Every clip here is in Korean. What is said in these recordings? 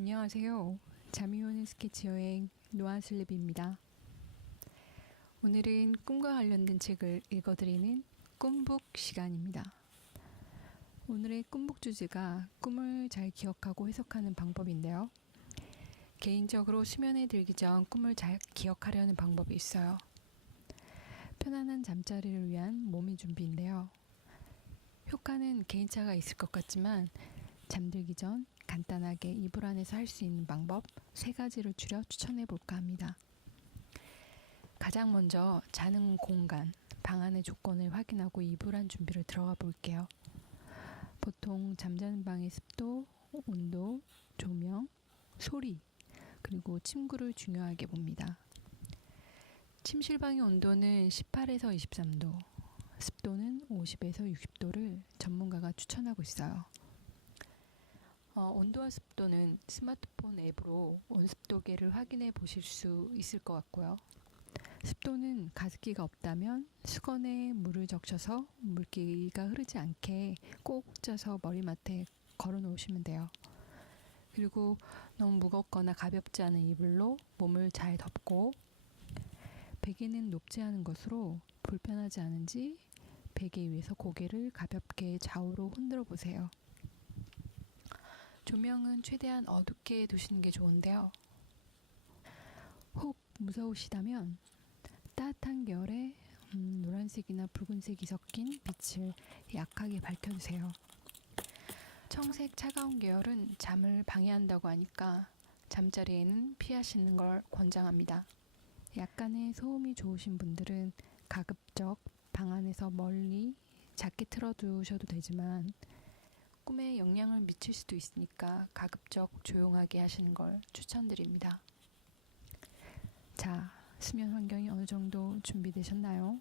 안녕하세요. 잠이 오는 스케치 여행 노아슬립입니다. 오늘은 꿈과 관련된 책을 읽어드리는 꿈북 시간입니다. 오늘의 꿈북 주제가 꿈을 잘 기억하고 해석하는 방법인데요. 개인적으로 수면에 들기 전 꿈을 잘 기억하려는 방법이 있어요. 편안한 잠자리를 위한 몸의 준비인데요. 효과는 개인차가 있을 것 같지만 잠들기 전 간단하게 이불 안에서 할 수 있는 방법 3가지를 추려 추천해 볼까 합니다. 가장 먼저 자는 공간, 방 안의 조건을 확인하고 이불 안 준비를 들어가 볼게요. 보통 잠자는 방의 습도, 온도, 조명, 소리, 그리고 침구를 중요하게 봅니다. 침실방의 온도는 18에서 23도, 습도는 50에서 60도를 전문가가 추천하고 있어요. 온도와 습도는 스마트폰 앱으로 온습도계를 확인해 보실 수 있을 것 같고요. 습도는 가습기가 없다면 수건에 물을 적셔서 물기가 흐르지 않게 꼭 쪄서 머리맡에 걸어 놓으시면 돼요. 그리고 너무 무겁거나 가볍지 않은 이불로 몸을 잘 덮고 베개는 높지 않은 것으로 불편하지 않은지 베개 위에서 고개를 가볍게 좌우로 흔들어 보세요. 조명은 최대한 어둡게 두시는 게 좋은데요. 혹 무서우시다면 따뜻한 계열의 노란색이나 붉은색이 섞인 빛을 약하게 밝혀주세요. 청색 차가운 계열은 잠을 방해한다고 하니까 잠자리에는 피하시는 걸 권장합니다. 약간의 소음이 좋으신 분들은 가급적 방 안에서 멀리 작게 틀어두셔도 되지만 꿈에 영향을 미칠 수도 있으니까 가급적 조용하게 하시는 걸 추천드립니다. 자, 수면 환경이 어느 정도 준비되셨나요?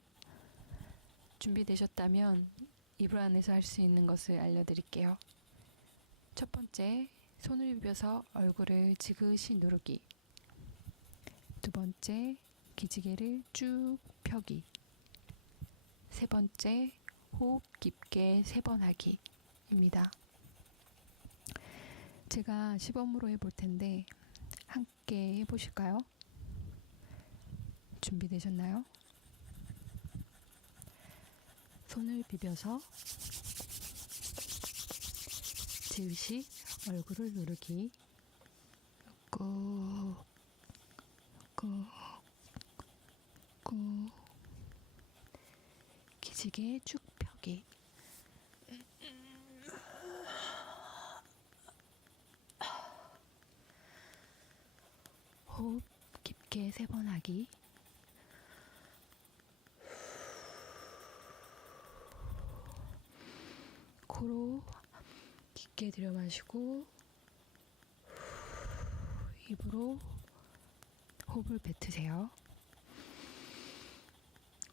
준비되셨다면 이불 안에서 할 수 있는 것을 알려드릴게요. 첫 번째, 손을 비벼서 얼굴을 지그시 누르기. 두 번째, 기지개를 쭉 펴기. 세 번째, 호흡 깊게 3번 하기. 입니다. 제가 시범으로 해볼 텐데 함께 해보실까요? 준비되셨나요? 손을 비벼서 지그시 얼굴을 누르기. 꾹, 꾹, 꾹. 기지개 쭉 펴기. 호흡 깊게 3번 하기. 코로 깊게 들여 마시고 입으로 호흡을 뱉으세요.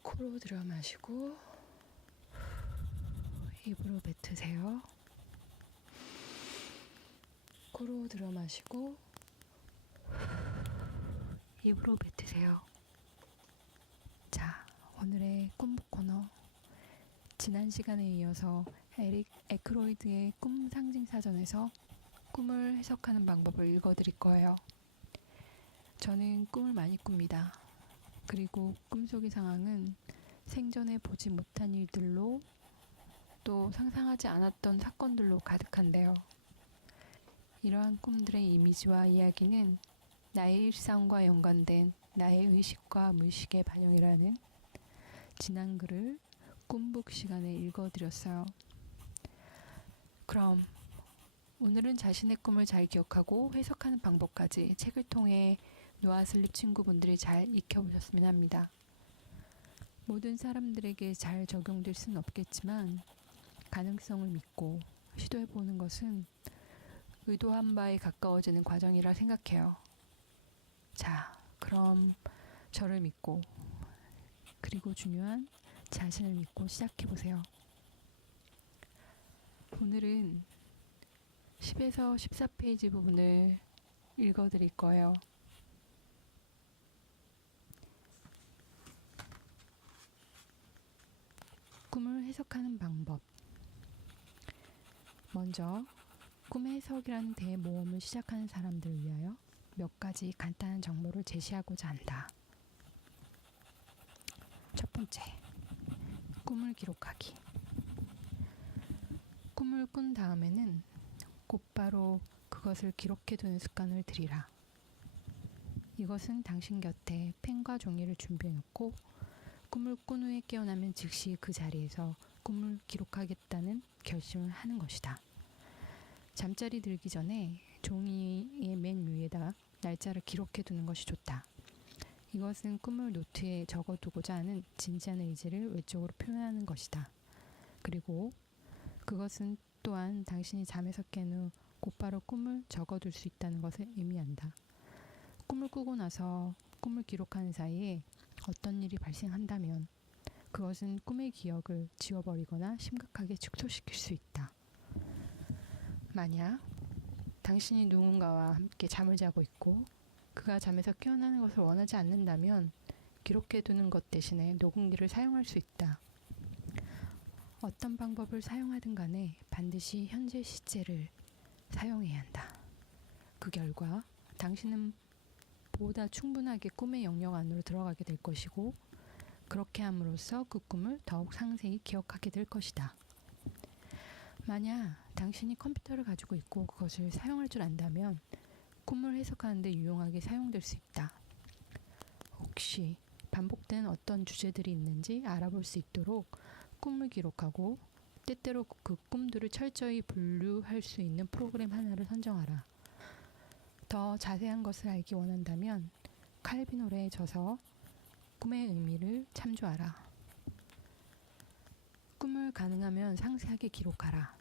코로 들여 마시고 입으로 뱉으세요. 코로 들여 마시고 입으로 뱉으세요. 자, 오늘의 꿈북 코너. 지난 시간에 이어서 에릭 에크로이드의 꿈 상징 사전에서 꿈을 해석하는 방법을 읽어드릴 거예요. 저는 꿈을 많이 꿉니다. 그리고 꿈속의 상황은 생전에 보지 못한 일들로 또 상상하지 않았던 사건들로 가득한데요. 이러한 꿈들의 이미지와 이야기는 나의 일상과 연관된 나의 의식과 무의식의 반영이라는 지난 글을 꿈북 시간에 읽어드렸어요. 그럼 오늘은 자신의 꿈을 잘 기억하고 해석하는 방법까지 책을 통해 노아슬립 친구분들이 잘 익혀보셨으면 합니다. 모든 사람들에게 잘 적용될 수는 없겠지만 가능성을 믿고 시도해보는 것은 의도한 바에 가까워지는 과정이라 생각해요. 자, 그럼 저를 믿고 그리고 중요한 자신을 믿고 시작해보세요. 오늘은 10에서 14페이지 부분을 읽어드릴 거예요. 꿈을 해석하는 방법. 먼저 꿈의 해석이라는 대모험을 시작하는 사람들을 위하여 몇 가지 간단한 정보를 제시하고자 한다. 첫 번째, 꿈을 기록하기. 꿈을 꾼 다음에는 곧바로 그것을 기록해두는 습관을 들이라. 이것은 당신 곁에 펜과 종이를 준비해놓고 꿈을 꾼 후에 깨어나면 즉시 그 자리에서 꿈을 기록하겠다는 결심을 하는 것이다. 잠자리 들기 전에 종이의 맨 위에다 날짜를 기록해두는 것이 좋다. 이것은 꿈을 노트에 적어두고자 하는 진지한 의지를 외적으로 표현하는 것이다. 그리고 그것은 또한 당신이 잠에서 깬 후 곧바로 꿈을 적어둘 수 있다는 것을 의미한다. 꿈을 꾸고 나서 꿈을 기록하는 사이에 어떤 일이 발생한다면 그것은 꿈의 기억을 지워버리거나 심각하게 축소시킬 수 있다. 만약 당신이 누군가와 함께 잠을 자고 있고 그가 잠에서 깨어나는 것을 원하지 않는다면 기록해두는 것 대신에 녹음기를 사용할 수 있다. 어떤 방법을 사용하든 간에 반드시 현재 시제를 사용해야 한다. 그 결과 당신은 보다 충분하게 꿈의 영역 안으로 들어가게 될 것이고 그렇게 함으로써 그 꿈을 더욱 상세히 기억하게 될 것이다. 만약 당신이 컴퓨터를 가지고 있고 그것을 사용할 줄 안다면 꿈을 해석하는 데 유용하게 사용될 수 있다. 혹시 반복된 어떤 주제들이 있는지 알아볼 수 있도록 꿈을 기록하고 때때로 그 꿈들을 철저히 분류할 수 있는 프로그램 하나를 선정하라. 더 자세한 것을 알기 원한다면 칼빈홀의 저서 꿈의 의미를 참조하라. 꿈을 가능하면 상세하게 기록하라.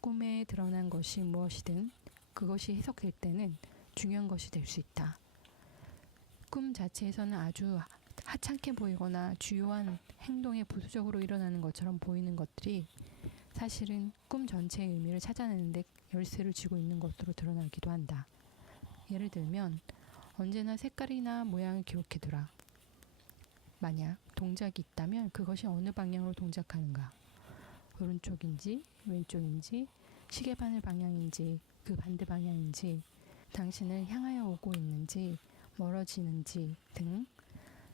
꿈에 드러난 것이 무엇이든 그것이 해석될 때는 중요한 것이 될 수 있다. 꿈 자체에서는 아주 하찮게 보이거나 주요한 행동에 부수적으로 일어나는 것처럼 보이는 것들이 사실은 꿈 전체의 의미를 찾아내는데 열쇠를 쥐고 있는 것으로 드러나기도 한다. 예를 들면 언제나 색깔이나 모양을 기록해두라. 만약 동작이 있다면 그것이 어느 방향으로 동작하는가, 오른쪽인지 왼쪽인지 시계바늘 방향인지 그 반대 방향인지 당신을 향하여 오고 있는지 멀어지는지 등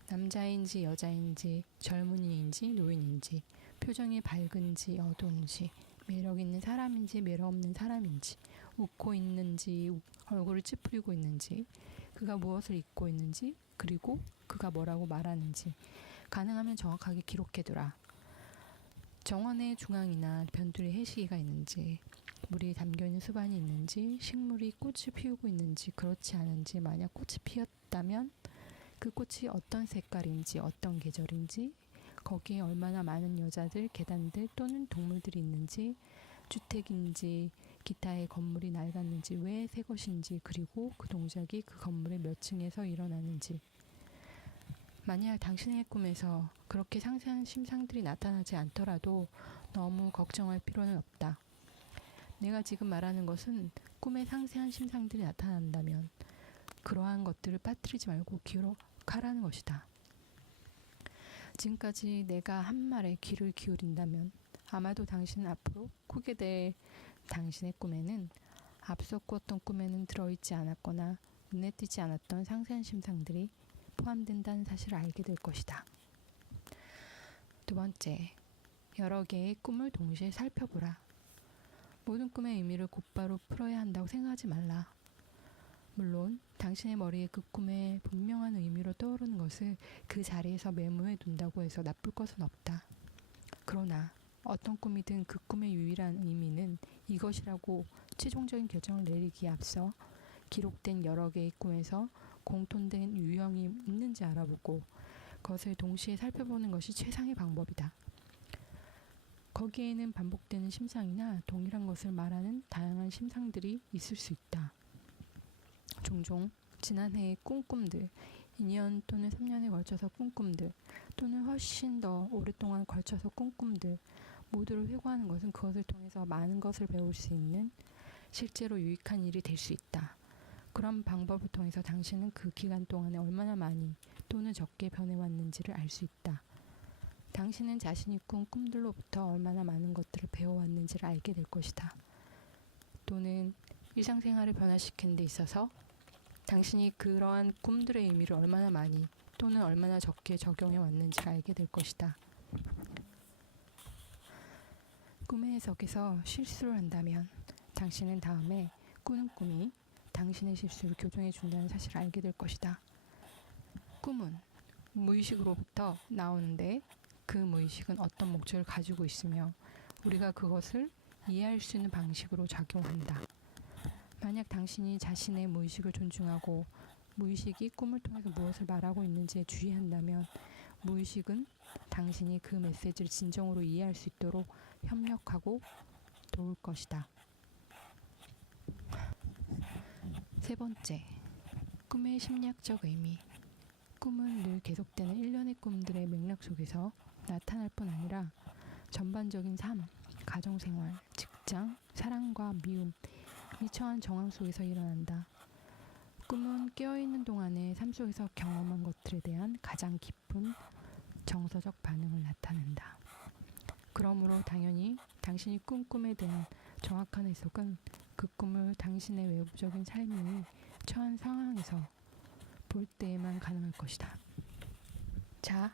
남자인지 여자인지 젊은이인지 노인인지 표정이 밝은지 어두운지 매력 있는 사람인지 매력 없는 사람인지 웃고 있는지 얼굴을 찌푸리고 있는지 그가 무엇을 입고 있는지 그리고 그가 뭐라고 말하는지 가능하면 정확하게 기록해두라. 정원의 중앙이나 변두리에 해시계가 있는지 물이 담겨있는 수반이 있는지 식물이 꽃을 피우고 있는지 그렇지 않은지 만약 꽃이 피었다면 그 꽃이 어떤 색깔인지 어떤 계절인지 거기에 얼마나 많은 여자들, 계단들 또는 동물들이 있는지 주택인지 기타의 건물이 낡았는지 왜 새 것인지 그리고 그 동작이 그 건물의 몇 층에서 일어나는지 만약 당신의 꿈에서 그렇게 상세한 심상들이 나타나지 않더라도 너무 걱정할 필요는 없다. 내가 지금 말하는 것은 꿈에 상세한 심상들이 나타난다면 그러한 것들을 빠뜨리지 말고 기록하라는 것이다. 지금까지 내가 한 말에 귀를 기울인다면 아마도 당신은 앞으로 꾸게 될 당신의 꿈에는 앞서 꾸었던 꿈에는 들어있지 않았거나 눈에 띄지 않았던 상세한 심상들이 포함된다는 사실을 알게 될 것이다. 두 번째, 여러 개의 꿈을 동시에 살펴보라. 모든 꿈의 의미를 곧바로 풀어야 한다고 생각하지 말라. 물론 당신의 머리에 그 꿈의 분명한 의미로 떠오르는 것을 그 자리에서 메모해 둔다고 해서 나쁠 것은 없다. 그러나 어떤 꿈이든 그 꿈의 유일한 의미는 이것이라고 최종적인 결정을 내리기에 앞서 기록된 여러 개의 꿈에서 공통된 유형이 있는지 알아보고 그것을 동시에 살펴보는 것이 최상의 방법이다. 거기에는 반복되는 심상이나 동일한 것을 말하는 다양한 심상들이 있을 수 있다. 종종 지난해의 꿈들, 2년 또는 3년에 걸쳐서 꿈들, 또는 훨씬 더 오랫동안 걸쳐서 꿈들 모두를 회고하는 것은 그것을 통해서 많은 것을 배울 수 있는 실제로 유익한 일이 될 수 있다. 그런 방법을 통해서 당신은 그 기간 동안에 얼마나 많이 또는 적게 변해왔는지를 알 수 있다. 당신은 자신이 꾼 꿈들로부터 얼마나 많은 것들을 배워왔는지를 알게 될 것이다. 또는 일상생활을 변화시키는 데 있어서 당신이 그러한 꿈들의 의미를 얼마나 많이 또는 얼마나 적게 적용해 왔는지를 알게 될 것이다. 꿈의 해석에서 실수를 한다면 당신은 다음에 꾸는 꿈이 당신의 실수를 교정해 준다는 사실을 알게 될 것이다. 꿈은 무의식으로부터 나오는데 그 무의식은 어떤 목적을 가지고 있으며 우리가 그것을 이해할 수 있는 방식으로 작용한다. 만약 당신이 자신의 무의식을 존중하고 무의식이 꿈을 통해서 무엇을 말하고 있는지에 주의한다면 무의식은 당신이 그 메시지를 진정으로 이해할 수 있도록 협력하고 도울 것이다. 세 번째, 꿈의 심리학적 의미. 꿈은 늘 계속되는 일련의 꿈들의 맥락 속에서 나타날 뿐 아니라 전반적인 삶, 가정생활, 직장, 사랑과 미움, 미처한 정황 속에서 일어난다. 꿈은 깨어있는 동안의 삶 속에서 경험한 것들에 대한 가장 깊은 정서적 반응을 나타낸다. 그러므로 당연히 당신이 꾼 꿈에 대한 정확한 해석은 그 꿈을 당신의 외부적인 삶이 처한 상황에서 볼 때에만 가능할 것이다. 자,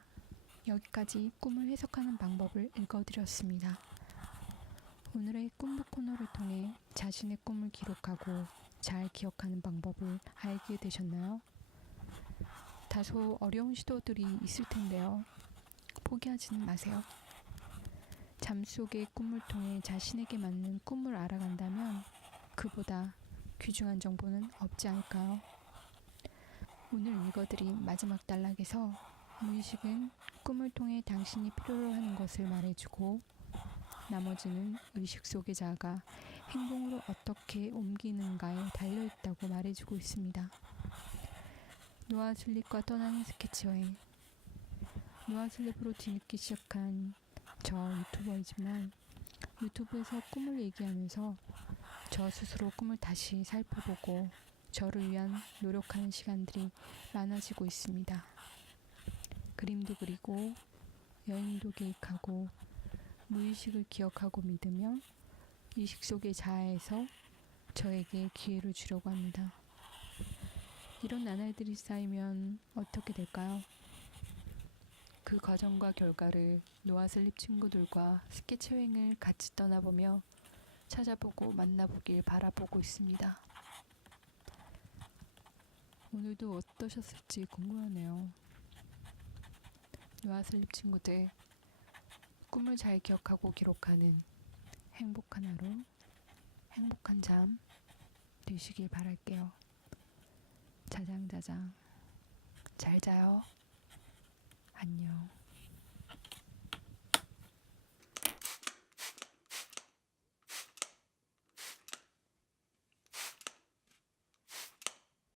여기까지 꿈을 해석하는 방법을 읽어드렸습니다. 오늘의 꿈북 코너를 통해 자신의 꿈을 기록하고 잘 기억하는 방법을 알게 되셨나요? 다소 어려운 시도들이 있을 텐데요. 포기하지는 마세요. 잠속의 꿈을 통해 자신에게 맞는 꿈을 알아간다면 그보다 귀중한 정보는 없지 않을까요? 오늘 읽어드린 마지막 단락에서 무의식은 꿈을 통해 당신이 필요로 하는 것을 말해주고 나머지는 의식 속의 자아가 행동으로 어떻게 옮기는가에 달려있다고 말해주고 있습니다. 노아 슬립과 떠나는 스케치 여행. 노아 슬립으로 뒤늦게 시작한 저 유튜버이지만 유튜브에서 꿈을 얘기하면서 저 스스로 꿈을 다시 살펴보고 저를 위한 노력하는 시간들이 많아지고 있습니다. 그림도 그리고 여행도 계획하고 무의식을 기억하고 믿으며 의식 속의 자아에서 저에게 기회를 주려고 합니다. 이런 나날들이 쌓이면 어떻게 될까요? 그 과정과 결과를 노아 슬립 친구들과 스케치 여행을 같이 떠나보며 찾아보고 만나보길 바라보고 있습니다. 오늘도 어떠셨을지 궁금하네요. 노아 슬립 친구들, 꿈을 잘 기억하고 기록하는 행복한 하루, 행복한 잠 되시길 바랄게요. 자장자장 잘 자요. 안녕.